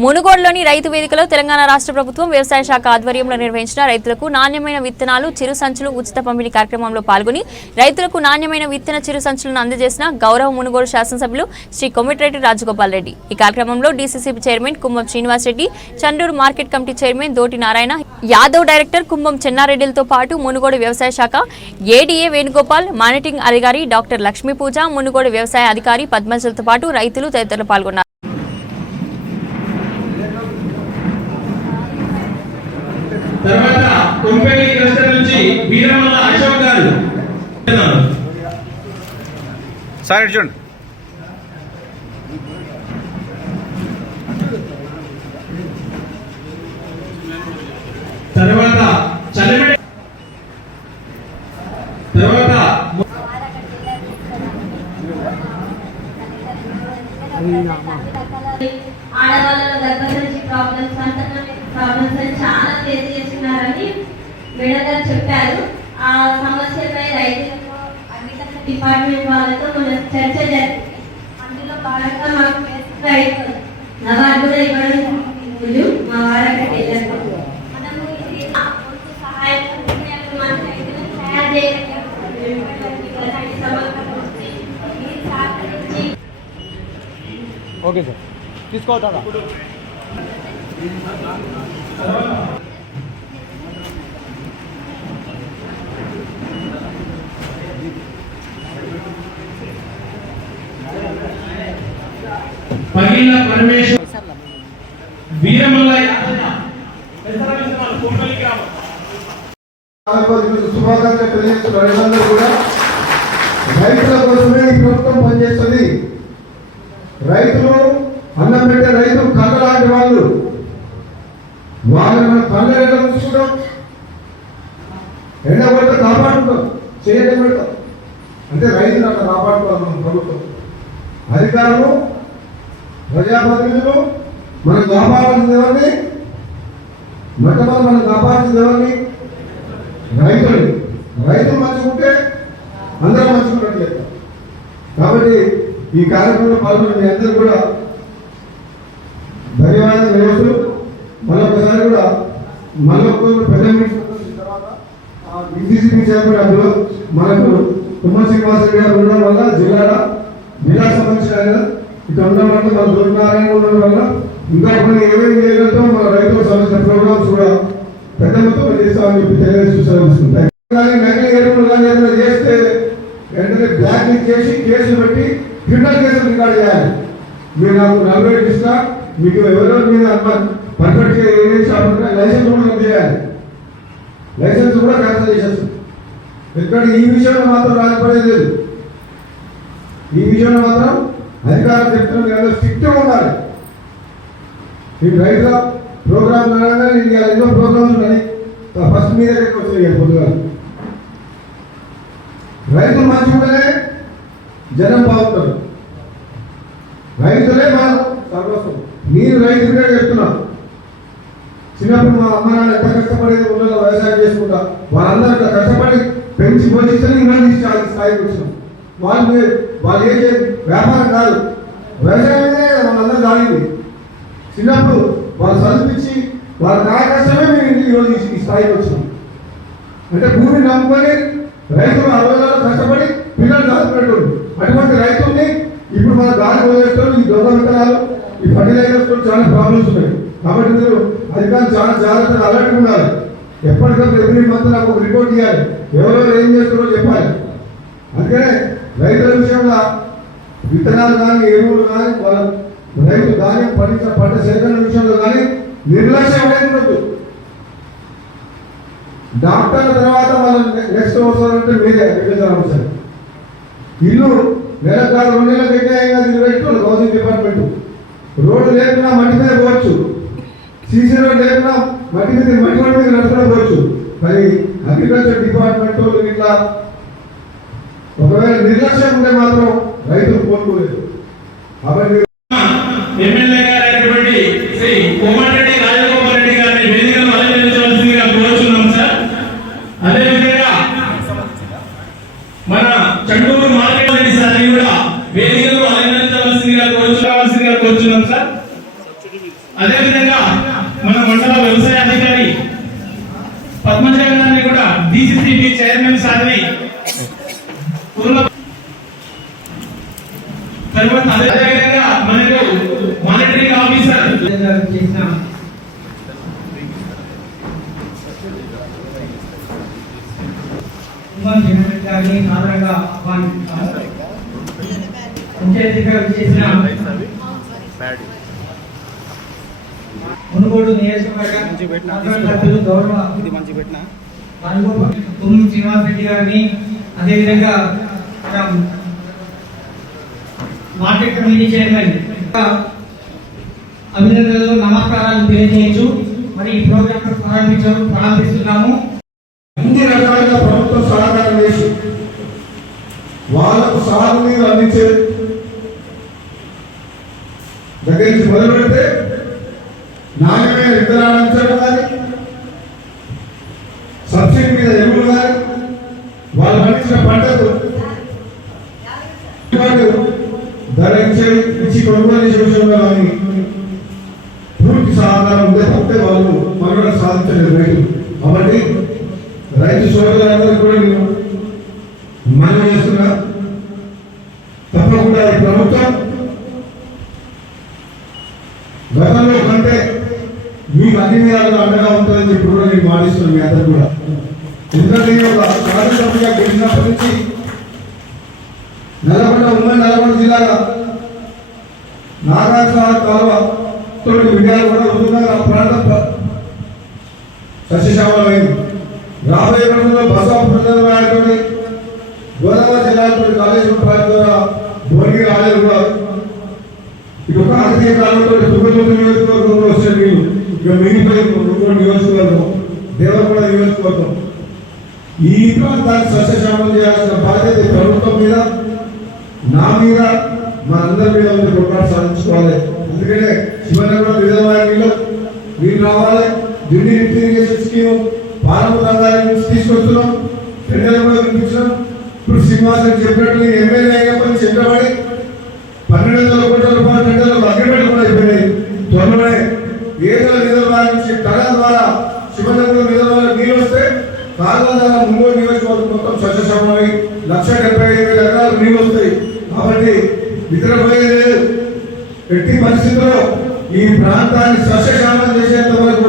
మునుగోడులోని రైతు వేదికలో తెలంగాణ రాష్ట్ర ప్రభుత్వం వ్యవసాయ శాఖ ఆధ్వర్యంలో నిర్వహించిన రైతులకు నాణ్యమైన విత్తనాలు చిరు సంచులు ఉచిత పంపిణీ కార్యక్రమంలో పాల్గొని రైతులకు నాణ్యమైన విత్తన చిరు సంచులను అందజేసిన గౌరవ మునుగోడు శాసనసభ్యులు శ్రీ కొమిటిరెడ్డి రాజగోపాల్ రెడ్డి। ఈ కార్యక్రమంలో DCC chairman Kumbham Srinivas Reddy, Chandur market committee chairman Doti Narayana Yadav, director Kumbham చెన్నారెడ్డిలతో పాటు మునుగోడు వ్యవసాయ శాఖ ఏడీఏ వేణుగోపాల్, మానిటరింగ్ అధికారి డాక్టర్ లక్ష్మీ పూజ, మునుగోడు వ్యవసాయ అధికారి పద్మజలతో పాటు రైతులు తదితరులు పాల్గొన్నారు। తర్వాత కొంపెల్లి క్లస్టర్ నుంచి వీరమల్ల అశోక్ గారు సార్ చూడండి। తర్వాత చల్లబెట్టి తర్వాత ఆడవాళ్ళలో గర్భసంచి ప్రాబ్లమ్స్, ప్రాబ్లమ్స్ అని చాలా ఫేస్ చేస్తున్నారని మేడం గారు చెప్పారు। ఆ సమస్యపై రైతులతో అగ్రికల్చర్ డిపార్ట్మెంట్ వాళ్ళతో మన చర్చ జరిగింది। అందులో భాగంగా మాకు రైతు అవార్డు కూడా ఇవ్వడం మా వారికి వెళ్ళారు। మనము సహాయం మన రైతులను తయారు చేయడం ఓకే సార్, తీసుకోవద్దా? పగిల పరమేశ్వర్ వీరమల్ల శుభాకాంక్షలు తెలియజేస్తున్న రైతులందరూ కూడా రైతుల కోసమే ఈ ప్రభుత్వం పనిచేస్తుంది। రైతులు అన్నం పెట్టే రైతులు కళ్ళ లాంటి వాళ్ళు, వాళ్ళని మనం కళ్ళ ఎండ చూసుకుంటాం, ఎండ పడితే కాపాడుకుంటాం, చేయడం పెడతాం, అంటే రైతులు అట్లా కాపాడుకోవాలి మన ప్రభుత్వం। అధికారులు, ప్రజాప్రతినిధులు మనం కాపాడాల్సింది ఎవరిని? మొట్టమొదటి మనం కాపాడాల్సింది ఎవరిని? రైతులని। రైతులు మంచుకుంటే అందరూ మంచుకున్నట్లేదు। కాబట్టి ఈ కార్యక్రమంలో పాల్గొన్న మీ అందరూ కూడా ధన్యవాదాలు తెలుసు। మరొకసారి కూడా చైర్మన్ అందులో మనకు కుంభం శ్రీనివాస్ రెడ్డి గారు ఉండడం వల్ల జిల్లాలో సంబంధించిన ఆయన ఇట్లా ఉండడం వల్ల మన దూరనారాయణ ఉండడం వల్ల ఇంకా కొన్ని ఏమేమి చేయడంతో మన రైతులకు సంబంధించిన ప్రోగ్రామ్స్ కూడా పెద్ద మొత్తంలో చేస్తామని చెప్పి తెలియజేస్తుంటాయి। నకిలీ ఎరువులు కానీ ఏదైనా చేస్తే వెంటనే బ్లాక్ లిస్ట్ చేసి కేసులు పెట్టి క్రిమినల్ కేసులు రికార్డు చేయాలి। మీరు నాకు 40 ఇస్తా, మీకు ఎవరెవరి మీద పర్ఫెక్ట్గా ఏమేమి షాప్ లైసెన్స్ కూడా రద్దు చేయాలి, లైసెన్స్ కూడా క్యాన్సిల్ చేసేస్తాం। ఎందుకంటే ఈ విషయంలో మాత్రం రాజపడేది లేదు, ఈ విషయంలో మాత్రం అధికారులు చెప్తున్న స్ట్రిక్ట్గా ఉండాలి। ఈ రైతుల ప్రోగ్రామ్ ఎన్నో ప్రోగ్రామ్స్ ఉన్నాయి, ఫస్ట్ మీ దగ్గరికి వచ్చాయి పొద్దుగా। రైతులు మంచిగానే జనం బాగుంటారు, రైతులే మనం సర్వస్వం। నేను రైతుగా చెప్తున్నా, చిన్నప్పుడు మా అమ్మ నాన్న ఎంత కష్టపడేది ఊళ్ళో వ్యవసాయం చేసుకుంటా, వాళ్ళందరూ కష్టపడి పెంచి పోషించని ఇంకా స్థాయికి వచ్చినాం। వాళ్ళు ఏం వ్యాపారం కాదు, వ్యవసాయమే వాళ్ళందరూ సాగింది। చిన్నప్పుడు వాళ్ళు చదివించి వాళ్ళ కాయ కష్టమే మేము ఇంటికి ఈరోజు ఈ స్థాయికి వచ్చినాం। అంటే భూమిని నమ్ముకొని రైతులు 60 ఏళ్ళలో కష్టపడి పిల్లలు చదువుకున్నట్టు అటువంటి రైతుల్ని ఇప్పుడు మన గాలి వదిలేస్తారు। ఈ దొంగ విత్తనాలు, ఈ ఫర్టిలైజర్స్ చాలా ప్రాబ్లమ్స్ ఉన్నాయి। కాబట్టి మీరు అధికారులు చాలా జాగ్రత్తగా అలర్ట్గా ఉండాలి। ఎప్పటికప్పుడు ఎవ్రీ మంత్ నాకు ఒక రిపోర్ట్ ఇవ్వాలి, ఎవరెవరు ఏం చేస్తారో చెప్పాలి। అందుకనే రైతుల విషయంలో విత్తనాలు కానీ ఎరువులు కానీ వాళ్ళ రైతు ధాన్యం పండించిన పంట సేకరణ విషయంలో కానీ నిర్లక్ష్యం అనేది ఉండదు। డాక్టర్ల తర్వాత మనం నెక్స్ట్ అవసరం అంటే మీరే అవసరం। ఇల్లు నెలకు 2 నెలలు పెట్టాయి కదా హౌసింగ్ డిపార్ట్మెంట్, రోడ్డు లేకుండా మట్టి మీద పోవచ్చు, సీసీ రోడ్ లేకుండా మట్టి మీద నడుచుకుని పోవచ్చు, కానీ అగ్రికల్చర్ డిపార్ట్మెంట్ ఇట్లా ఒకవేళ నిర్లక్ష్యం ఉంటే మాత్రం రైతులు కోలుకోలేదు। కాబట్టి ఎమ్మెల్యే గారైనటువంటి శ్రీ కోమటిరెడ్డి రాజగోపాల్ రెడ్డి గారిని వేదికను అలంకరించవలసిందిగా కోరుచున్నాం సార్। అదేవిధంగా మన చండూరు మార్కెట్ రెడ్డి సార్ కూడా వేదికను అలంకరించవలసిందిగా కోరుచున్నాం సార్। అదేవిధంగా మన మండల వ్యవసాయ అధికారి పద్మజ గారిని కూడా డిసిసిబి చైర్మన్ సార్ని తర్వాత అదేవిధంగా మనకు మానిటరింగ్ ఆఫీసర్ చేసిన గారిని సాధారణంగా ముఖ్య అతిథిగా చేసిన మునుగోడు నియోజకవర్గ సభ్యులు గౌరవ తుమ్మి శ్రీనివాస్ రెడ్డి గారిని, అదేవిధంగా మార్కెట్ కమిటీ చైర్మన్ అభినందనలు, నమస్కారాలు తెలియజేయచ్చు. మరి ఈ ప్రోగ్రామ్ ప్రారంభిస్తున్నాము. అన్ని రకాలుగా ప్రభుత్వం సహకారం చేసి వాళ్ళకు సాగునీరు అందించే దగ్గర నుంచి మొదలు పెడితే నాణ్యమైన విత్తనాలు అందించడం కానీ, సబ్సిడీ మీద ఎరువులు కానీ, వాళ్ళు పండించిన పంటకు ధర ఇచ్చి కొనుగోలు చేసే విషయంలో కానీ పూర్తి సహకారం ఉంటే తప్పితే వాళ్ళు మనుగడ సాధించలేదు రైతులు. కాబట్టి రైతు సోదరులందరూ కూడా నేను మనం చేస్తున్నా, తప్పకుండా ఈ ప్రభుత్వం గతంలో కంటే మీకు అన్ని విధాలుగా అండగా ఉంటుందని చెప్పి కూడా నేను మాటిస్తున్నాను మీ అందరూ కూడా. ఎందుకంటే నేను ఒక శాసనసభ్యుగా గెలిచినప్పటి నుంచి ఉమ్మడి నల్గొండ జిల్లాగా నాగార్జున కాలువ తోటి విజయాలు కూడా ఉంటున్నారు. ఆ ప్రాంతం సస్యశ్యామలమైంది. రాబోయే రోజుల్లో బసవాపురం గోదావరి జిల్లాతో కాళేశ్వరం ప్రాజెక్టు ద్వారా భువనగిరి ఆలయం కూడా ఇటు కాకతీయ కాలంలో తుమ్మలూరు నియోజకవర్గంలో వచ్చే నీళ్ళు ఇక మిగిలిపోయి నియోజకవర్గం, దేవరకొండ నియోజకవర్గం, ఈ ప్రాంతాన్ని సస్యశ్యామలం చేయాల్సిన బాధ్యత ప్రభుత్వం మీద, నా మీద, మనందరి మీద ఉంది. కొట్లాట సాధించుకోవాలి. ఎందుకంటే శివనగరం విధమైన నీళ్ళు రావాలి. ఢిల్లీ ఇరిగేషన్ స్కీమ్ పాలమూరు నుంచి తీసుకొస్తున్నాం. టెండర్లు కూడా వినిపించినాం. ఇప్పుడు శ్రీనివాసన్ చెప్పినట్టు ఎమ్మెల్యే అయినప్పటి చెప్పబడి 1200 కోట్ల రూపాయల టెండర్లకు అగ్రిమెంట్ కూడా అయిపోయినాయి. త్వరలోనే ఏదో రిజర్వాయర్ నుంచి టగల ద్వారా శివనగరం రిజర్వాయర్ నీళ్ళు వస్తే కాలువ ద్వారా ముంగోడు నియోజకవర్గం మొత్తం సస్యశ్యామలమై 1,75,000 ఎకరాలు నీళ్ళు వస్తాయి. కాబట్టి నిద్రపోయేది లేదు. ఎట్టి పరిస్థితుల్లో ఈ ప్రాంతాన్ని సస్యశ్యామలం చేసేంత వరకు